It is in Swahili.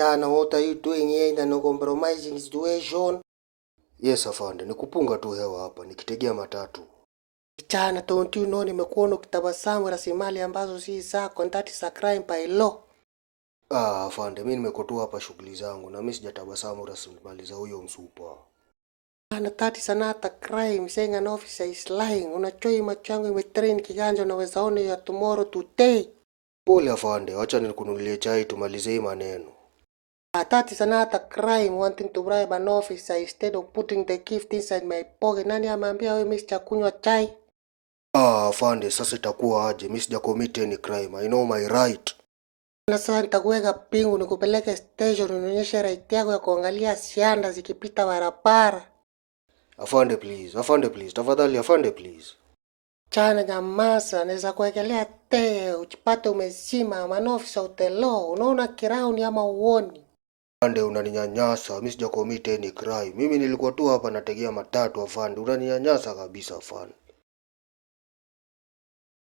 Chana, what are you doing here in a compromising situation? Yes afande, nikupunga tu hewa hapa, nikitegea matatu. Chana, don't you know nimekuona ukitabasamu rasilimali ambazo si zako, and that is a crime by law. Afande, mimi nimekutoa hapa shughuli zangu na mimi sijatabasamu rasilimali za huyo msupa. And that is another crime, saying an officer is lying. Unachoi macho yangu imetrain kiganja, unaweza ona ya tomorrow today. Pole afande, acha nikununulie chai tumalize hii maneno. That is another crime, wanting to bribe an officer instead of putting the gift inside my pocket. Nani ameambia wewe mimi sijakunywa chai? Afande, sasa itakuwa aje? Mimi sijacommit any crime. I know my right. Na sasa nitakuweka pingu nikupeleke station unionyeshe right yako ya kuangalia sianda zikipita barabara. Afande please, tafadhali afande please. Chana nyamaza, naweza kuwekelea tee, uchipate umezima, manofisa utelo, unaona kirauni ama uoni? Afande unaninyanyasa, mimi sijacommit any crime. Mimi nilikuwa tu hapa nategea matatu afande, unaninyanyasa kabisa afande.